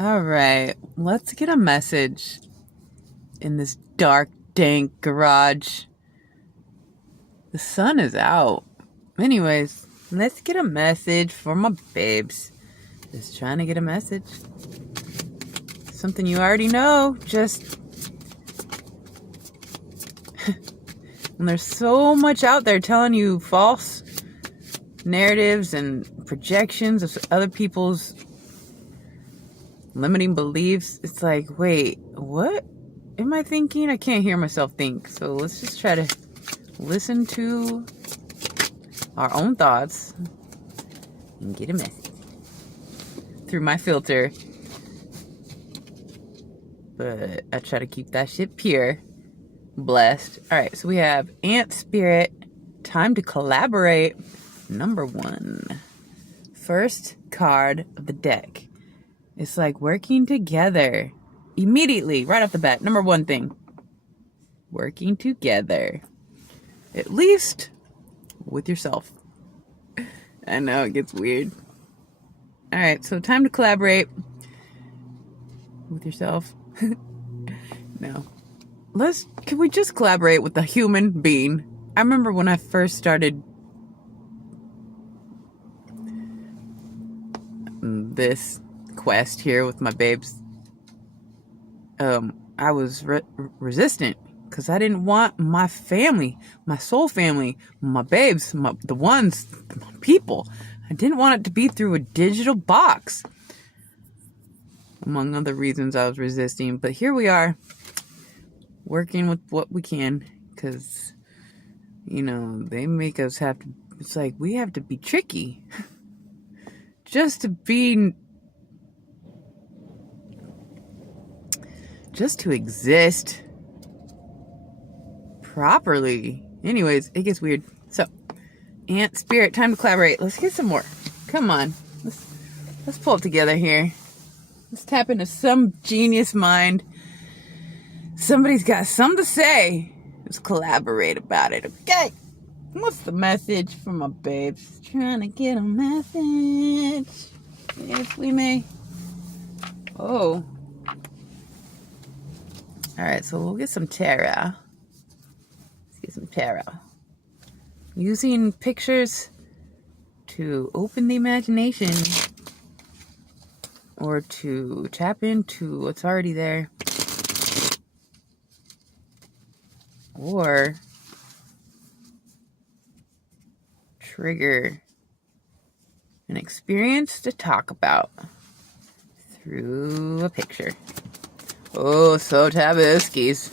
All right, let's get a message in this dark, dank garage. The sun is out. Anyways, let's get a message for my babes. Just trying to get a message. Something you already know, just when there's so much out there telling you false narratives and projections of other people's limiting beliefs, it's like, wait, what am I thinking? I can't hear myself think. So let's just try to listen to our own thoughts and get a message through my filter. But I try to keep that shit pure. Blessed. All right, so we have Ant Spirit. Time to collaborate. Number 1. First card of the deck. It's like working together. Immediately, right off the bat. Number 1 thing. Working together. At least with yourself. I know, it gets weird. All right, so time to collaborate with yourself. No. Can we just collaborate with a human being? I remember when I first started this quest here with my babes, I was resistant because I didn't want my family, my soul family, my babes, my people. I didn't want it to be through a digital box. Among other reasons I was resisting. But here we are, working with what we can, because, they make us have to, it's like we have to be tricky just to exist properly. Anyways, it gets weird. So, Ant Spirit, time to collaborate. Let's get some more. Come on. Let's pull it together here. Let's tap into some genius mind. Somebody's got something to say. Let's collaborate about it, okay? What's the message for my babes? Trying to get a message, if we may. Oh. Alright, so we'll get some tarot. Let's get some tarot. Using pictures to open the imagination or to tap into what's already there. Or trigger an experience to talk about through a picture. Oh, so Tabaskis.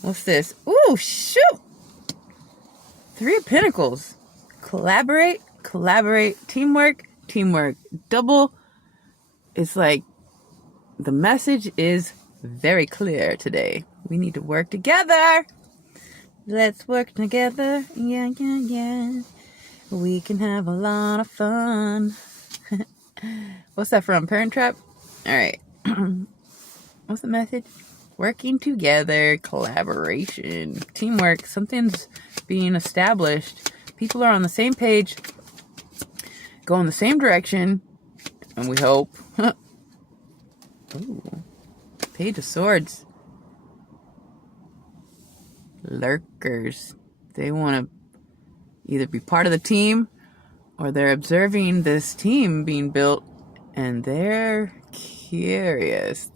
What's this? Ooh, shoot! 3 of Pentacles. Collaborate, teamwork. Double. It's like the message is very clear today. We need to work together. Let's work together. Yeah. We can have a lot of fun. What's that from? Parent Trap? Alright. What's the message? Working together, collaboration, teamwork. Something's being established. People are on the same page, going the same direction, and we hope. Ooh. Page of Swords. Lurkers. They want to either be part of the team or they're observing this team being built and they're curious.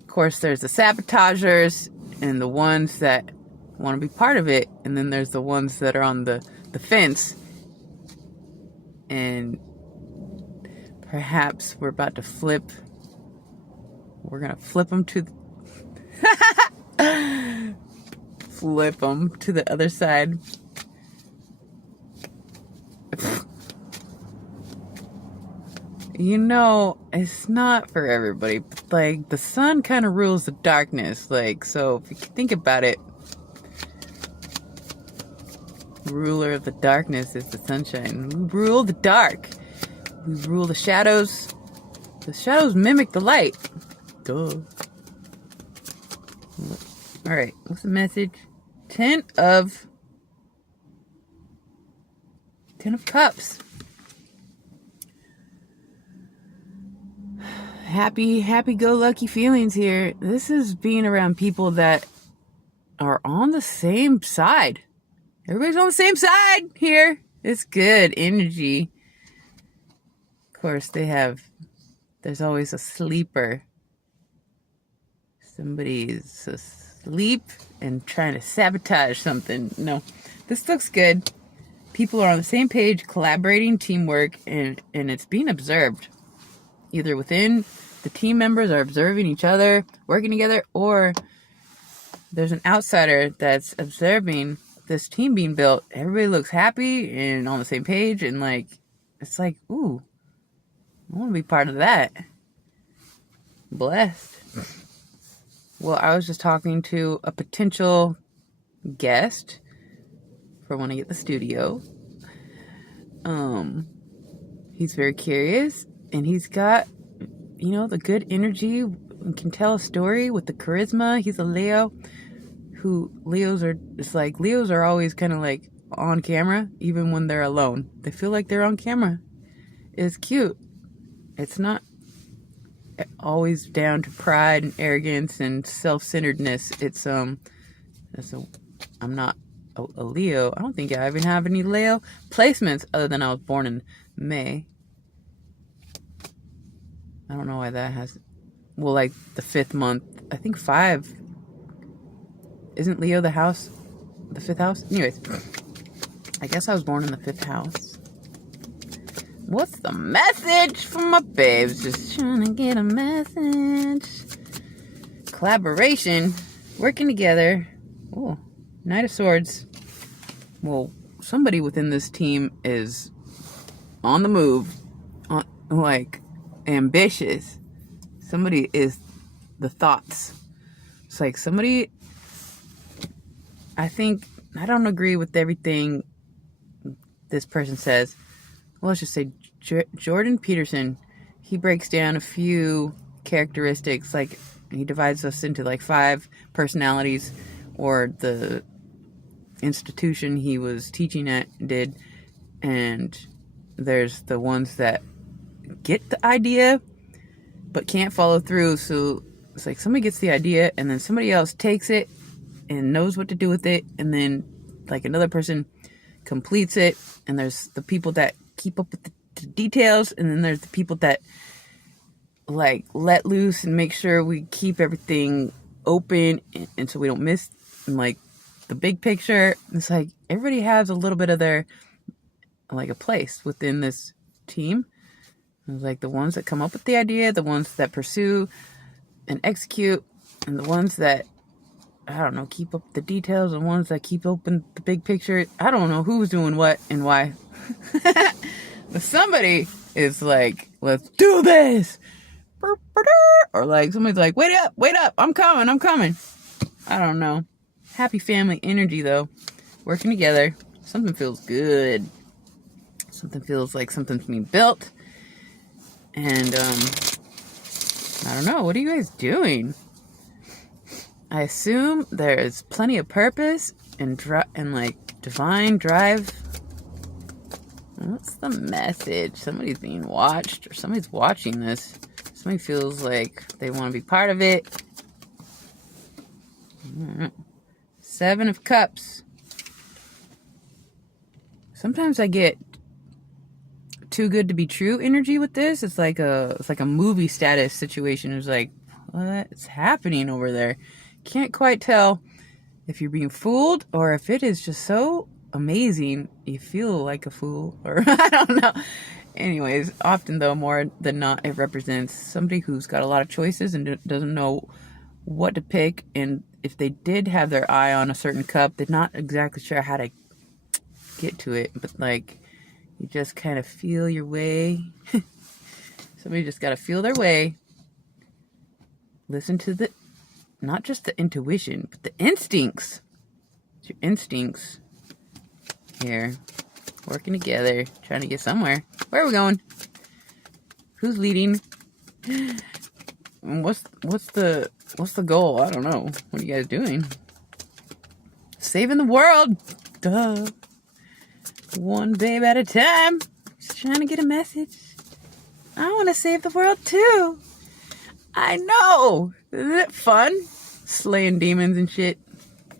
Of course, there's the sabotagers and the ones that want to be part of it, and then there's the ones that are on the fence, and perhaps we're about to flip. We're gonna flip them to flip them to the other side. It's not for everybody, but like the sun kind of rules the darkness. Like, so if you think about it, ruler of the darkness is the sunshine. We rule the dark. We rule the shadows. The shadows mimic the light. Duh. Alright, what's the message? 10 of Cups. happy-go-lucky feelings here. This is being around people that are on the same side. Everybody's on the same side here. It's good energy. Of course, there's always a sleeper. Somebody's asleep and trying to sabotage something. No, this looks good. People are on the same page, collaborating, teamwork, and it's being observed. Either within the team members are observing each other, working together, or there's an outsider that's observing this team being built. Everybody looks happy and on the same page, and it's like, ooh, I want to be part of that. Blessed. Well, I was just talking to a potential guest for when I get the studio. He's very curious, and he's got, the good energy, and can tell a story with the charisma. He's a Leo. Leos are always kind of like on camera, even when they're alone. They feel like they're on camera. It's cute. It's not always down to pride and arrogance and self-centeredness. I'm not a Leo. I don't think I even have any Leo placements other than I was born in May. I don't know why that has... Well, like the 5th month. I think 5. Isn't Leo the 5th house? Anyways, I guess I was born in the 5th house. What's the message from my babes? Just trying to get a message. Collaboration. Working together. Oh, Knight of Swords. Well, somebody within this team is on the move. Ambitious. Somebody is the thoughts. It's like somebody... I don't agree with everything this person says. Well, let's just say Jordan Peterson. He breaks down a few characteristics. Like, he divides us into 5 personalities, or the institution he was teaching at did. And there's the ones that get the idea but can't follow through. So it's like somebody gets the idea, and then somebody else takes it and knows what to do with it, and then another person completes it. And there's the people that keep up with the details, and then there's the people that let loose and make sure we keep everything open, and so we don't miss the big picture. It's like everybody has a little bit of their a place within this team. It's the ones that come up with the idea, the ones that pursue and execute, and the ones that, I don't know, keep up the details, and ones that keep open the big picture. I don't know who's doing what and why. But somebody is let's do this. Or somebody's wait up, I'm coming. I don't know. Happy family energy though. Working together. Something feels good. Something feels like something's being built. And, I don't know. What are you guys doing? I assume there is plenty of purpose and divine drive. What's the message? Somebody's being watched, or somebody's watching this. Somebody feels like they want to be part of it. 7 of Cups. Sometimes I get too good to be true energy with this. It's like a movie status situation. It's like, what's happening over there? Can't quite tell if you're being fooled or if it is just so amazing you feel like a fool, or I don't know. Anyways, often though, more than not, it represents somebody who's got a lot of choices and doesn't know what to pick. And if they did have their eye on a certain cup, they're not exactly sure how to get to it. But you just kind of feel your way. Somebody just got to feel their way. Listen to not just the intuition, but the instincts. It's your instincts here. Working together, trying to get somewhere. Where are we going? Who's leading? What's the goal? I don't know. What are you guys doing? Saving the world. Duh. One babe at a time. Just trying to get a message. I want to save the world too. I know. Isn't it fun? Slaying demons and shit.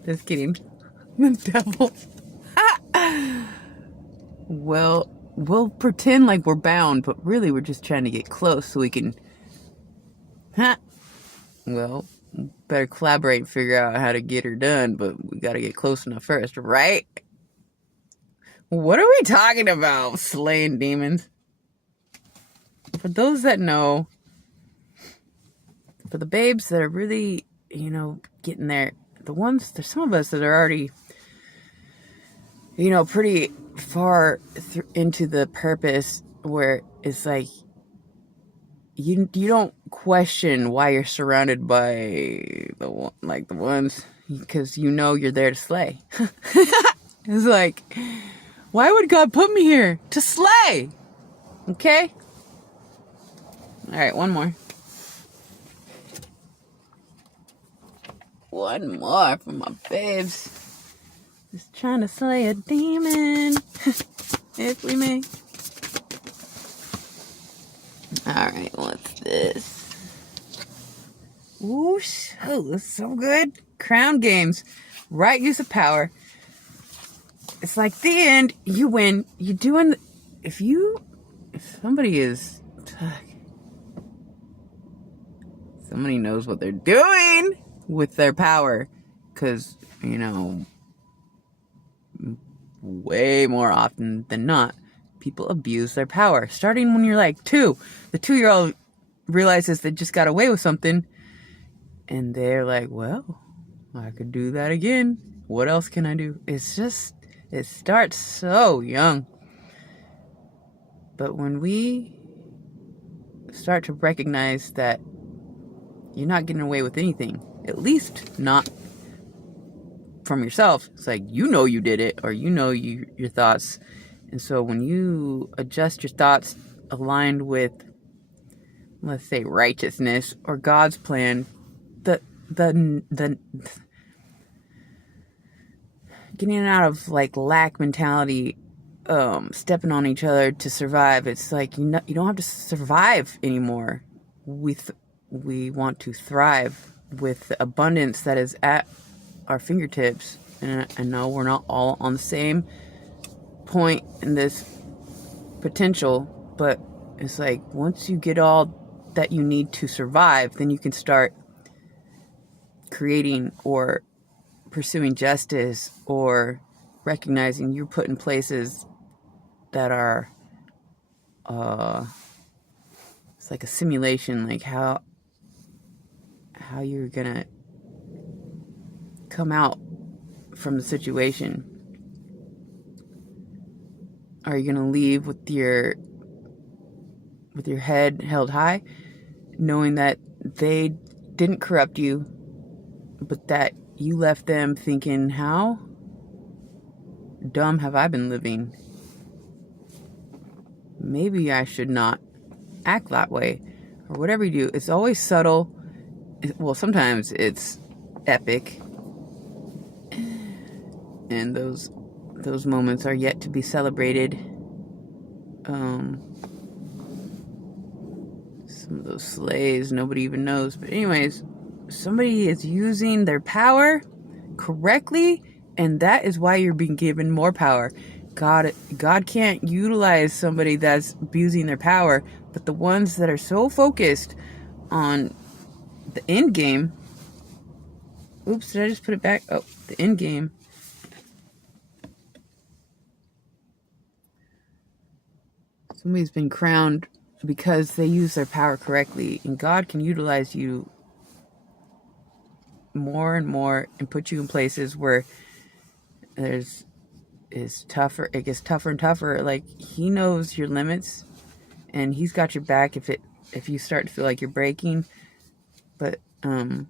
Just kidding. The devil. Well, we'll pretend like we're bound, but really we're just trying to get close so we can... Well, better collaborate and figure out how to get her done, but we gotta get close enough first, right? What are we talking about? Slaying demons? For those that know, for the babes that are really, getting there, there's some of us that are already, pretty far into the purpose where it's like, you don't question why you're surrounded by the ones, because you're there to slay. It's like, why would God put me here? To slay! Okay? Alright, one more. One more for my babes. Just trying to slay a demon. If we may. Alright, what's this? Ooh, that's so good. Crown games. Right use of power. It's like the end, you win. You're doing... If somebody is... Somebody knows what they're doing with their power. Because, way more often than not, people abuse their power. Starting when you're like 2. The 2-year-old realizes they just got away with something. And they're like, well, I could do that again. What else can I do? It's just, it starts so young. But when we start to recognize that you're not getting away with anything, at least not from yourself. It's like, you did it, or your thoughts. And so when you adjust your thoughts aligned with, let's say, righteousness or God's plan, the getting out of like lack mentality, stepping on each other to survive. It's like, you don't have to survive anymore. We want to thrive with the abundance that is at our fingertips. And I know we're not all on the same point in this potential, but it's like, once you get all that you need to survive, then you can start creating or pursuing justice, or recognizing you're put in places that are it's like a simulation, like how you're gonna come out from the situation. Are you gonna leave with your head held high, knowing that they didn't corrupt you, but that you left them thinking, how dumb have I been living? Maybe I should not act that way, or whatever you do. It's always subtle. Well, sometimes it's epic, and those moments are yet to be celebrated. Some of those slays nobody even knows, but anyways, somebody is using their power correctly, and that is why you're being given more power. God can't utilize somebody that's abusing their power, but the ones that are so focused on the end game. Oops, did I just put it back? Oh, the end game. Somebody's been crowned because they use their power correctly, and God can utilize you more and more and put you in places where it gets tougher and tougher. Like, he knows your limits, and he's got your back if you start to feel like you're breaking. But don't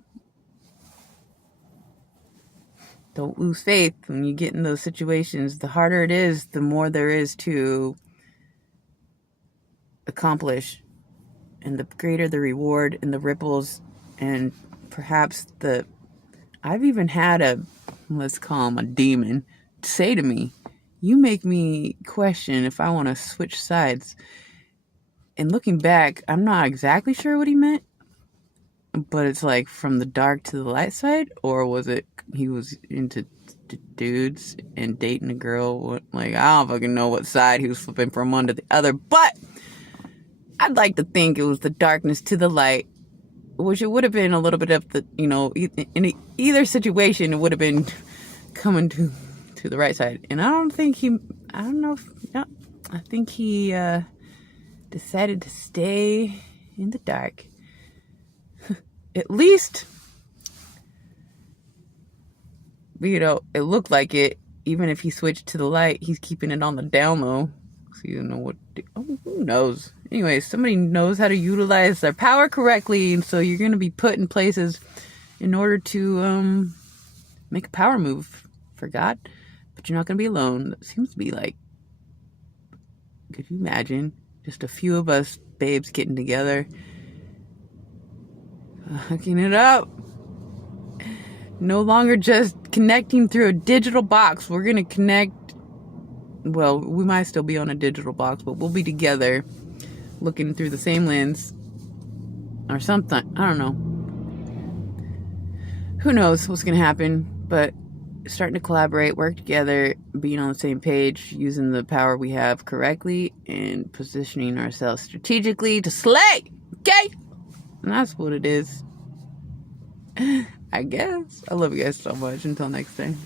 lose faith when you get in those situations. The harder it is, the more there is to accomplish, and the greater the reward and the ripples. And perhaps I've even had let's call him a demon, say to me, you make me question if I want to switch sides. And looking back, I'm not exactly sure what he meant, but it's like from the dark to the light side, or was it he was into dudes and dating a girl? Like, I don't fucking know what side he was flipping from one to the other, but I'd like to think it was the darkness to the light, which it would have been a little bit of the, in either situation, it would have been coming to the right side. And I don't know if, no, I think he decided to stay in the dark. At least, it looked like it. Even if he switched to the light, he's keeping it on the down low. So you know who knows? Anyway, somebody knows how to utilize their power correctly, and so you're going to be put in places in order to make a power move for God. But you're not going to be alone. That seems to be like, could you imagine just a few of us babes getting together, hooking it up? No longer just connecting through a digital box. We're going to connect. Well, we might still be on a digital box, but we'll be together looking through the same lens or something. I don't know. Who knows what's going to happen, but starting to collaborate, work together, being on the same page, using the power we have correctly, and positioning ourselves strategically to slay. Okay? And that's what it is. I guess. I love you guys so much. Until next time.